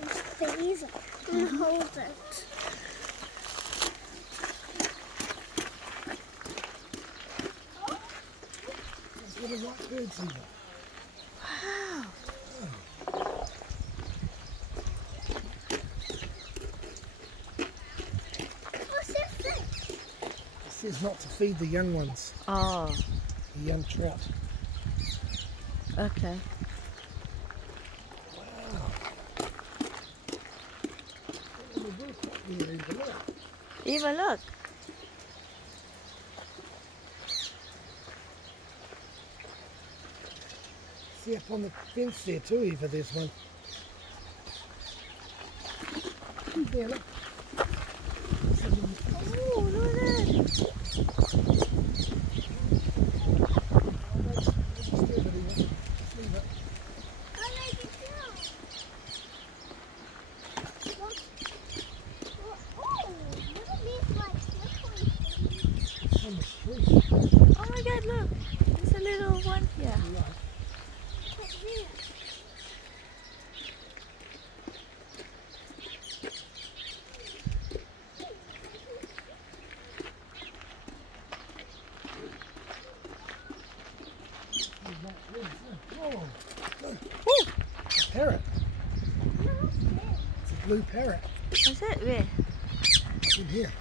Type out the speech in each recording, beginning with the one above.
those things and hold it. There's little white birds in there. Wow. What's that thing? It says not to feed the young ones, Oh, the young trout. okay. Wow. That little brook up there, Eva, look. Eva, look. See up on the fence there too, Eva, there's one. There, look. Oh, look at that. I like it too. Oh, look at these like slippery things. On the street. Oh my God, look. There's a little one here. What's this? Oh, look. Oh, A parrot. It's a blue parrot. what's that? Where? It's in here.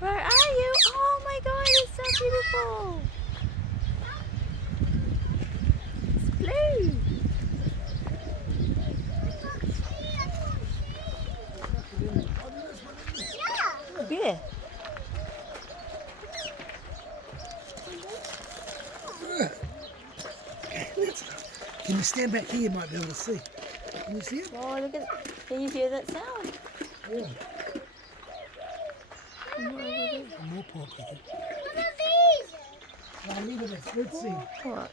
Where are you? Oh my God, it's so beautiful. It's blue. Where? Can you stand back here? You might be able to see. Can you see it? Oh, look at. Can you hear that sound? Yeah. More over there. More pork with it. What are these? Oh, leave it at bird seed. Pork.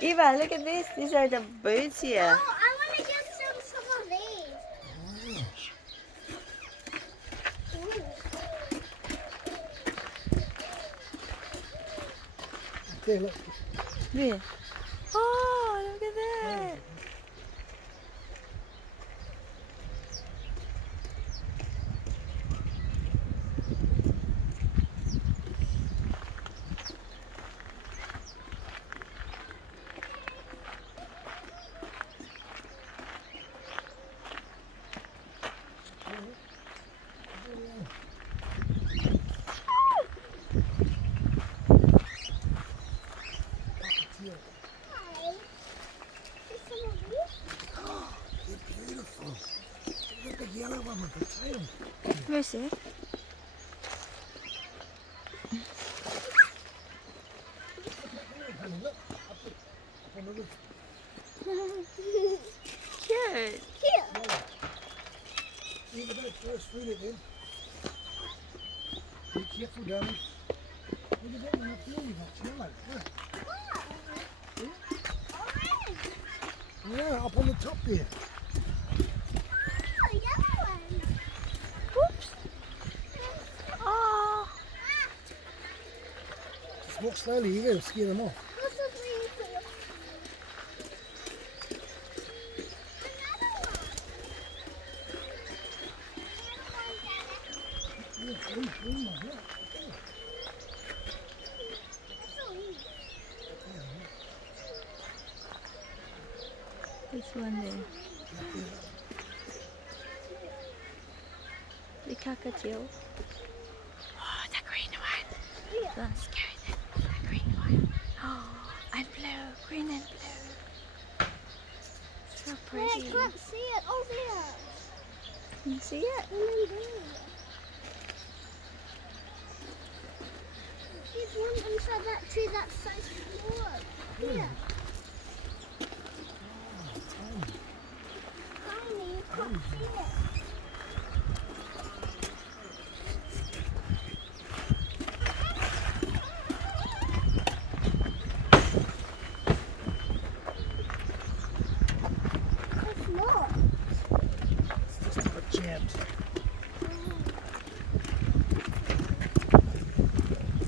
Eva, look at this. These are the birds here. Oh, I want to get some of these. Wow. Ooh. There, look. Where? Oh, look at that. Hi. There's some of these. They're beautiful. Look at the yellow one with the tail. Where's it? Look, up on the roof. Cute. Cute. Eva, don't first feed it then. Be careful, darling. Look at that one up there, Eva. It's yellow. Look. Orange. Yeah, up on the top there. Oh, yellow one. Whoops. Oh. Just walk slowly, Eva. It'll scare them off. What's this thing for? Another one. Yeah, green, green one, yeah. It's so easy. This one there. The cockatiel. Oh, the green one. Yeah. Don't scare them. The green one. Oh, and blue. Green and blue. So Hey, I pretty. can't see it. Oh, there. Can you see it? And then there. There's one inside that tree that's so small. Here. Tiny, you can't see it. It's not. It's just got jammed.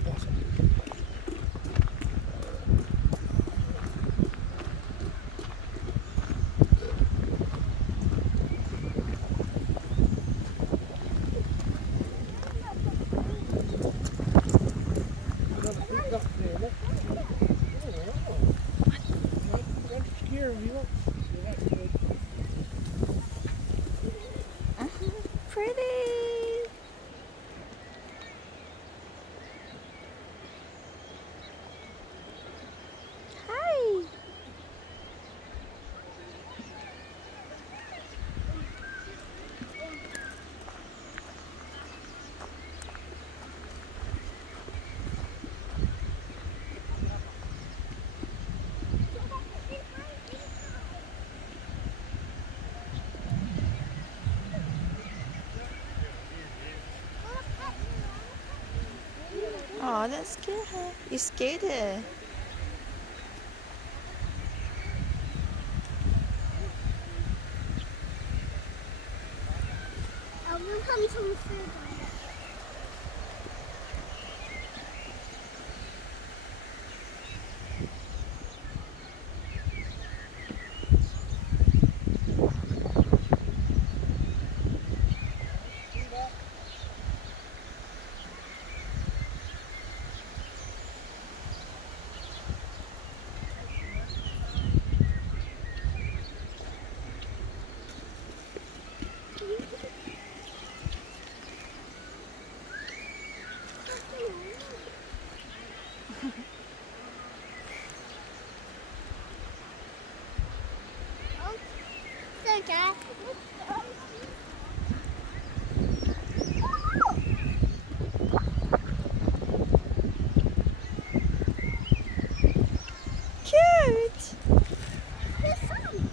Bottom. pretty. Hi. Oh, don't scare her. You scared her. I will come some food. So, Dad. Cute. There's some.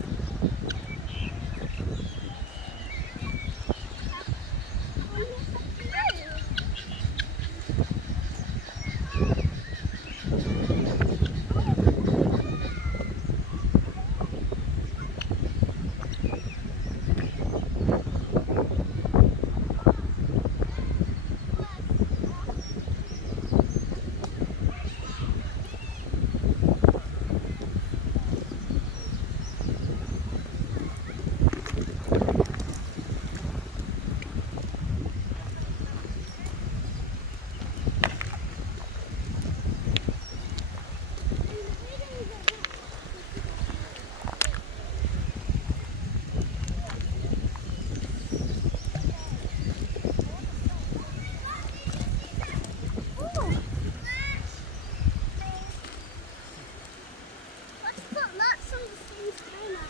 Let's put lots on the same timer.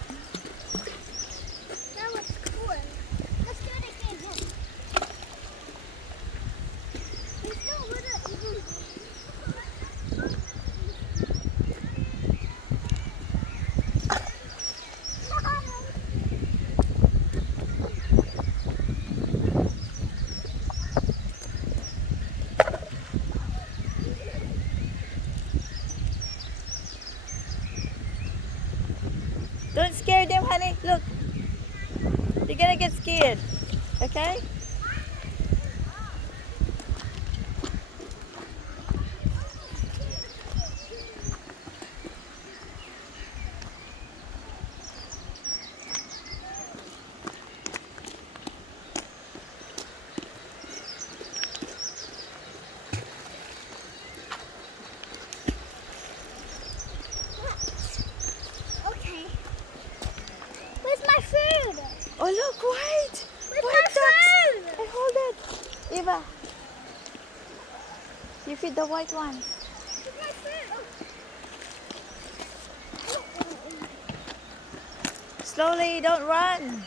That was cool. Let's do it again. Look. It's still little. Don't scare them, honey. Look. You're gonna get scared. Okay? Okay. Where's my food? Oh, look, white. Where's White my ducks. food? Hey, hold it. Eva. You feed the white one. Where's my food? Slowly, don't run.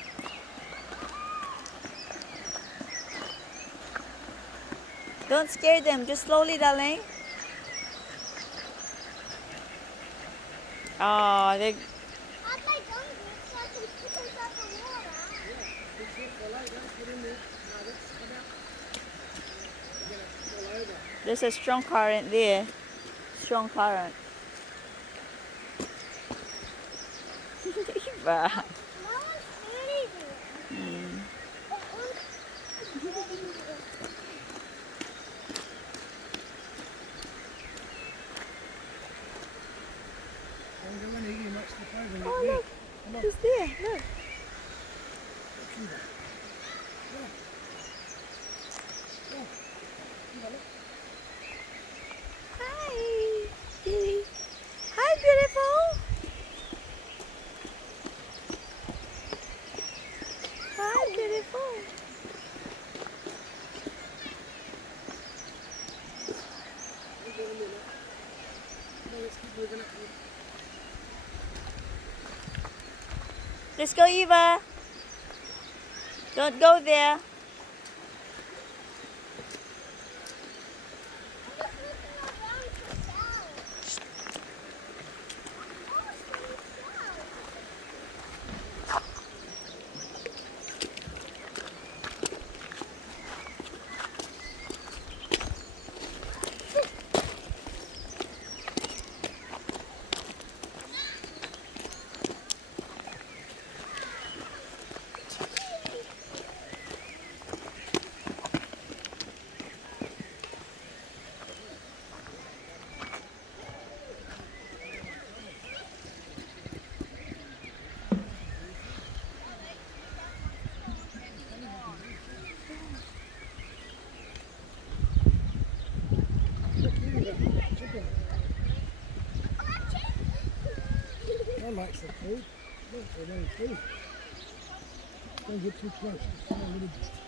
Don't scare them. Just slowly, darling. Oh, they. Add my donut so I can put inside the water. Fix it, fall over, put in there. No, let's come out. You're gonna fall over. There's a strong current there. Strong current. Eva. No one's food either. Mm. Don't go in here, you might slip over and get Oh, wet. look. Come on. He's there. Look. Come on. Come on. Come on. Come on, look. Hi, Kitty. Hi, beautiful. Hi, beautiful. Let's go, Eva. Don't go there. I'm just looking around for shells. Oh, some shells. I like some food. Look, they're really food. Don't get too close. It's a little bit.